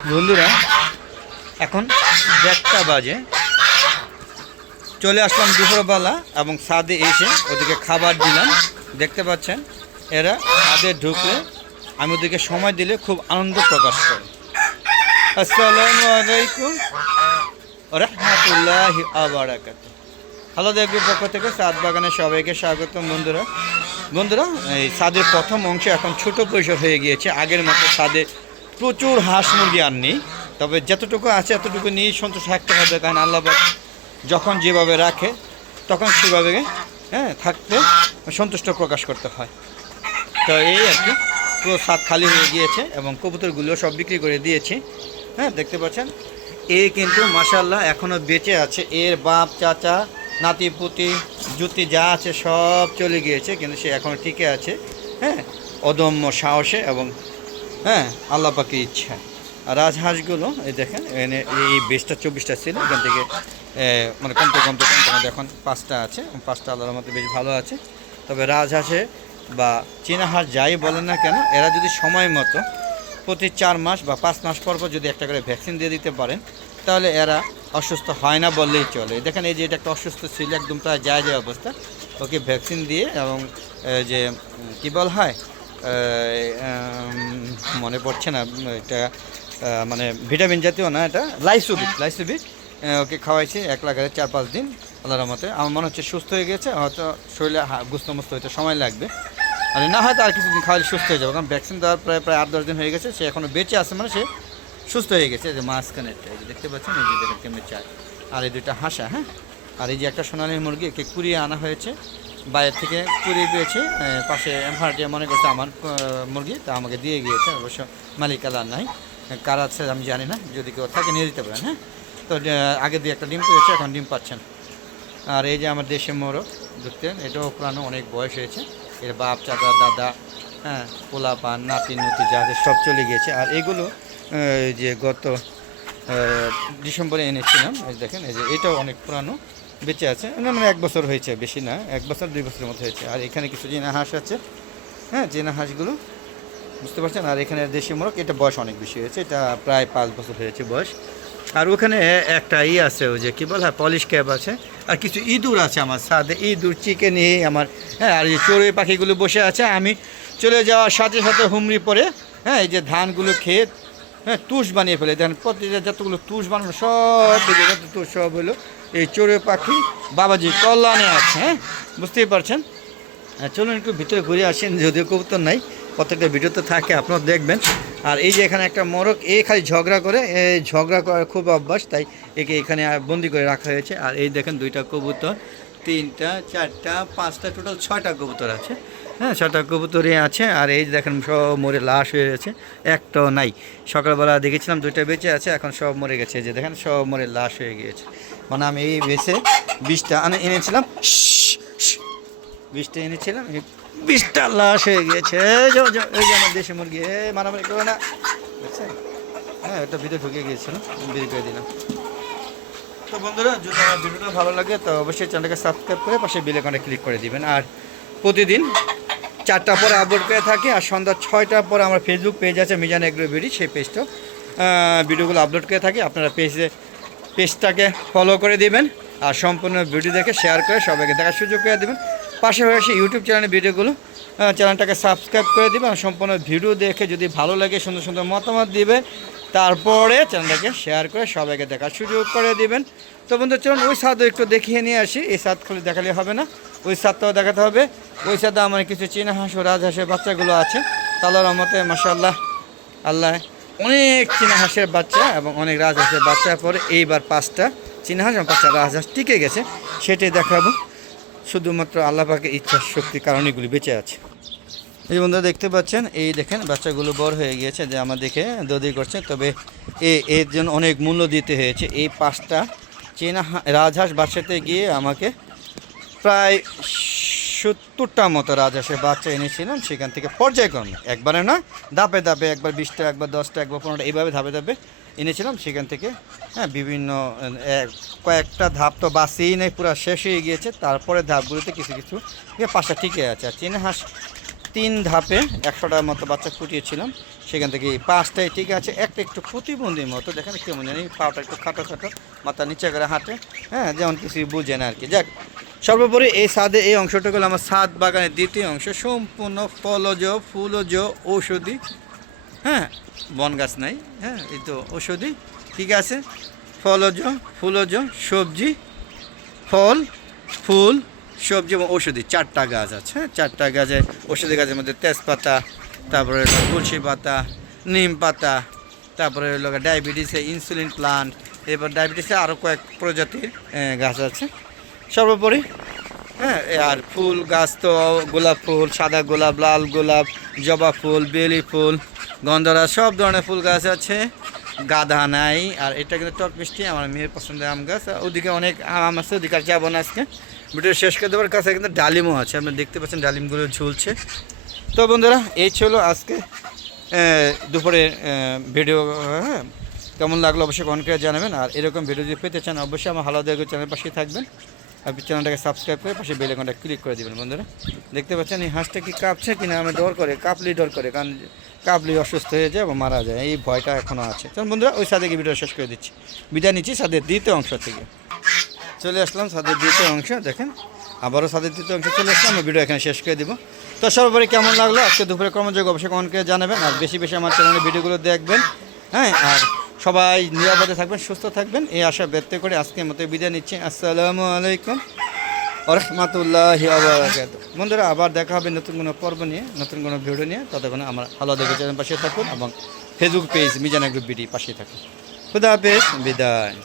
বন্ধুরা এখন 1টা বাজে, চলে আসলাম দুপুরবেলা এবং ছাদে এসে ওদেরকে খাবার দিলাম। দেখতে পাচ্ছেন এরা ছাদে ঢুকলে আমি ওদেরকে সময় দিলে খুব আনন্দ প্রকাশ করে। আসসালামু আলাইকুম রাহমাতুল্লাহি ওয়া বারাকাতুহু। হ্যালো দেখবে পক্ষ থেকে ছাদ বাগানে সবাইকে স্বাগতম। বন্ধুরা এই ছাদের প্রথম অংশ এখন ছোট পরিসর হয়ে গিয়েছে। আগের মতো ছাদে প্রচুর হাঁস মুরগি আর নেই, তবে যতটুকু আছে এতটুকু নিয়েই সন্তোষ থাকতে হবে, কারণ আল্লাহ যখন যেভাবে রাখে তখন সেভাবে থাকতে সন্তুষ্ট প্রকাশ করতে হয়। তো এই আর কি, পুরো ছাদ খালি হয়ে গিয়েছে এবং কবুতরগুলো সব বিক্রি করে দিয়েছি। দেখতে পাচ্ছেন এ কিন্তু মাশাআল্লাহ এখনও বেঁচে আছে। এর বাপ চাচা নাতি পুতি জুতি যা আছে সব চলে গিয়েছে, কিন্তু সে এখনও টিকে আছে অদম্য সাহসে এবং আল্লাহ পাকের ইচ্ছা। আর রাজহাঁসগুলো এই দেখেন, এই 20টা 24টা ছিল, এখান থেকে মানে কমতে এখন 5টা আছে। 5টা আল্লাহর মধ্যে বেশ ভালো আছে। তবে রাজহাঁসে বা চীনা হাঁস যাই বলেন না কেন, এরা যদি সময় মতো প্রতি 4 মাস বা 5 মাস পর যদি একটা করে ভ্যাকসিন দিয়ে দিতে পারেন, তাহলে এরা অসুস্থ হয় না বললেই চলে। দেখেন এই যে এটা একটা অসুস্থ ছিল, একদম প্রায় যায় অবস্থা, ওকে ভ্যাকসিন দিয়ে এবং যে কী বল হয় মনে পড়ছে না, এটা মানে ভিটামিন জাতীয় না, এটা লাইসোবিট ওকে খাওয়াইছি 1 লাগারে 4-5 দিন। আল্লাহর রহমতে আমার মনে হচ্ছে সুস্থ হয়ে গেছে। হয়তো শরীরে গুস্তমস্ত হইতে সময় লাগবে, আর না হয়তো আর কিছুদিন খাওয়ালে সুস্থ হয়ে যাবে, কারণ ভ্যাকসিন দেওয়ার প্রায় 8-10 দিন হয়ে গেছে। সে এখনও বেঁচে আছে, মানে সে সুস্থ হয়ে গেছে। এই যে মাঝখানেরটা এই যে দেখতে পাচ্ছেন, এই যে দেখেন কেমনি চায়। আর এই 2টা হাঁসা, আর এই যে একটা সোনালী মুরগি, একে কুড়িয়ে আনা হয়েছে বাইরে থেকে, কুড়িয়ে পেয়েছে পাশে ভাড়াটিয়া মনে করছে আমার মুরগি, তা আমাকে দিয়ে গিয়েছে। অবশ্য মালিক আল্লাহ নাই, কার আছে আমি জানি না, যদি কেউ থাকে নিয়ে দিতে পারেন। তো আগে দিয়ে একটা ডিম পেয়েছে, এখন ডিম পাচ্ছেন। আর এই যে আমার দেশে মোরগ দেখতেন, এটাও পুরানো, অনেক বয়স হয়েছে। এর বাপ চাচা দাদা পোলা পান নাতি নুতি যাদের সব চলে গিয়েছে। আর এগুলো যে গত ডিসেম্বরে এনেছিলাম, এই দেখেন এই যে এটাও অনেক পুরানো, বেঁচে আছে, মানে 1 বছর হয়েছে, বেশি না, 1 বছর 2 বছরের মতো হয়েছে। আর এখানে কিছু চীনা হাঁস আছে, চীনা হাঁসগুলো বুঝতে পারছেন। আর এখানে দেশি মোরগ, এটা বয়স অনেক বেশি হয়েছে, এটা প্রায় 5 বছর হয়েছে বয়স। আর ওখানে একটা আছে, ওই যে কী বলে পলিশ ক্যাপ আছে, আর কিছু ইঁদুর আছে আমার সাথে, ইঁদুর চিকেন আমার। আর এই চড়ুই পাখিগুলো বসে আছে, আমি চলে যাওয়ার সাথে সাথে হুমড়ি পড়ে এই যে ধানগুলো খেয়ে তুষ বানিয়ে ফেলে। দেখেন প্রতিটা যতগুলো তুষ বানানো সব তুষ সব হলো এই চড়ুই পাখি বাবাজি কল্যাণে আছে। বুঝতেই পারছেন। চলুন একটু ভিতরে ঘুরে আসেন, যদিও কবুতর নাই, প্রত্যেকটা ভিডিওতে থাকে, আপনারা দেখবেন। আর এই যে এখানে একটা মোরগ, খালি ঝগড়া করে, এই ঝগড়া করার খুব অভ্যাস, তাই একে এখানে বন্দি করে রাখা হয়েছে। আর এই দেখেন 2টা কবুতর, 3টা 4টা 5টা, টোটাল 6টা কবুতর আছে। 6টা কবুতরই আছে। আর এই দেখেন সব মরে লাশ হয়ে গেছে, একটাও নাই। সকালবেলা দেখেছিলাম 2টা বেঁচে আছে, এখন সব মরে গেছে। যে দেখেন সব মরে লাশ হয়ে গিয়েছে। মানে আমি এই বেছে 20টা এনেছিলাম, 20টা এনেছিলাম, 20টা লাশ হয়ে গিয়েছে। এই যে আমার দেশি মুরগি, মারামারি করো না, বুঝছেন। একটা ভিডিও ঢুকে গিয়েছিল, বেরিয়ে করে দিলাম। তো বন্ধুরা, যদি আমার ভিডিওটা ভালো লাগে তো অবশ্যই চ্যানেলটাকে সাবস্ক্রাইব করে পাশে বেল আইকনে ক্লিক করে দিবেন। আর প্রতিদিন 4টা পরে আপলোড করে থাকি, আর সন্ধ্যা 6টার পরে আমার ফেসবুক পেজ আছে মিজান এগ্রো বিডি, সেই পেজটাও ভিডিওগুলো আপলোড করে থাকি। আপনারা পেজটাকে ফলো করে দিবেন, আর সম্পূর্ণ ভিডিও দেখে শেয়ার করে সবাইকে দেখার সুযোগ করে দেবেন। পাশাপাশি ইউটিউব চ্যানেলের ভিডিওগুলো চ্যানেলটাকে সাবস্ক্রাইব করে দেবেন, আর সম্পূর্ণ ভিডিও দেখে যদি ভালো লাগে সুন্দর সুন্দর মতামত দিবেন, তারপরে চ্যানেলটাকে শেয়ার করে সবাইকে দেখার সুযোগ করে দিবেন। তো বন্ধু চলুন ওই ছাদও একটু দেখিয়ে নিয়ে আসি। এই ছাদ খালি দেখালে হবে না, ওই ছাদটাও দেখাতে হবে। ওই ছাদে আমার কিছু চীনা হাঁস ও রাজহাঁসের বাচ্চাগুলো আছে। তাহলে রহমতে মাশাআল্লাহ, আল্লাহ অনেক চীনা হাঁসের বাচ্চা এবং অনেক রাজহাঁসের বাচ্চা পরে এইবার 5টা চীনা হাঁস এবং 5টা রাজহাঁস টিকে গেছে, সেটাই দেখাবো। শুধুমাত্র আল্লাহ পাকের ইচ্ছা শক্তির কারণে এগুলি বেঁচে আছে। এই বন্ধুরা দেখতে পাচ্ছেন, এই দেখেন বাচ্চাগুলো বড় হয়ে গিয়েছে, যে আমার দেখে দৌড়ি করছে। তবে এর জন্য অনেক মূল্য দিতে হয়েছে। এই 5টা চীনা রাজহাঁস বাচ্চাতে গিয়ে আমাকে প্রায় 70টার মতো রাজহাঁসের বাচ্চা এনেছিলাম। সেখান থেকে পর্যায়ক্রমে, একবারে না, ধাপে ধাপে, একবার 20টা, একবার 10টা, একবার 15টা, এইভাবে ধাপে ধাপে এনেছিলাম। সেখান থেকে বিভিন্ন কয়েকটা ধাপ তো বাঁচিয়েই নেই, পুরো শেষ হয়ে গিয়েছে। তারপরে ধাপগুলোতে কিছু 5টা টিকে আছে। আর চীনা হাঁস 3 ধাপে 100টার মতো বাচ্চা ফুটিয়েছিলাম, সেখান থেকে 5টাই ঠিক আছে, একটা একটু প্রতিবন্ধীর মতো দেখেন কেমন জানি পাটা একটু খাটো খাটো, মাথা নিচে করে হাঁটে, হ্যাঁ যেমন কিছুই বুঝে না আর কি। যাক, সর্বোপরি এই ছাদে এই অংশটা হলো আমার ছাদ বাগানের দ্বিতীয় অংশ, সম্পূর্ণ ফলজ ফুলজ ঔষধি, হ্যাঁ বন গাছ নাই, হ্যাঁ এই তো ঔষধি, ঠিক আছে, ফলজ ফুলজ সবজি, ফল ফুল সবজি এবং ঔষধি 4টা গাছ আছে, হ্যাঁ 4টা গাছে ঔষধি গাছের মধ্যে তেজপাতা, তারপরে তুলসী পাতা, নিম পাতা, তারপরে হলো ডায়াবেটিসে ইনসুলিন প্লান্ট, এরপর ডায়াবেটিসে আরও কয়েক প্রজাতির গাছ আছে। সর্বোপরি হ্যাঁ আর ফুল গাছ তো গোলাপ ফুল, সাদা গোলাপ, লাল গোলাপ, জবা ফুল, বেলি ফুল, গন্ধরাজ, সব ধরনের ফুল গাছ আছে। গাধা নাই। আর এটা কিন্তু টক মিষ্টি, আমার মেয়ের পছন্দের আম গাছ। ওদিকে অনেক আম আছে, ওদিকে আর যাবো না আজকে, ভিডিও শেষ করে দেওয়ার কাছে কিন্তু ডালিমও আছে, আপনি দেখতে পাচ্ছেন ডালিমগুলো ঝুলছে। তো বন্ধুরা এই ছিল আজকে দুপুরের ভিডিও, হ্যাঁ কেমন লাগলো অবশ্যই কমেন্ট করে জানাবেন। আর এরকম ভিডিও যদি পেতে চান অবশ্যই আমার হালাদা চ্যানেলের পাশেই থাকবেন, আপনি চ্যানেলটাকে সাবস্ক্রাইব করে পাশে বেল আইকনটা ক্লিক করে দেবেন। বন্ধুরা দেখতে পাচ্ছেন এই হাঁসটা কি কাঁপছে কিনা, আমি ডর করে কাঁপলি ডর করে, কারণ কাঁপলি অসুস্থ হয়ে যায় বা মারা যায়, এই ভয়টা এখনও আছে। তখন বন্ধুরা ওই সাথে ভিডিও শেষ করে দিচ্ছি, বিদায় নিচ্ছি ছাদের দ্বিতীয় অংশ থেকে। চলে আসলাম ছাদের দ্বিতীয় অংশ, দেখেন আবারও ছাদের দ্বিতীয় অংশ চলে আসলাম, আমি ভিডিও এখানে শেষ করে দিব। তো সর্বোপরি কেমন লাগলো আজকে দুপুরে কর্মযোগ অবশ্যই কমেন্ট করে জানাবেন। আর বেশি বেশি আমার চ্যানেলের ভিডিওগুলো দেখবেন, হ্যাঁ আর সবাই নিরাপদে থাকবেন, সুস্থ থাকবেন, এই আশা ব্যক্ত করে আজকের মতো বিদায় নিচ্ছি। আসসালামু আলাইকুম রহমতুল্লাহি ওয়া বারাকাতুহু। বন্ধুরা আবার দেখা হবে নতুন কোনো পর্ব নিয়ে, নতুন কোনো ভিডিও নিয়ে। ততক্ষণে আমার হালাদা চ্যানেল পাশে থাকুন এবং Facebook page Mizan agro BD পাশে থাকুন। খুদা হাফেজ, বিদায়।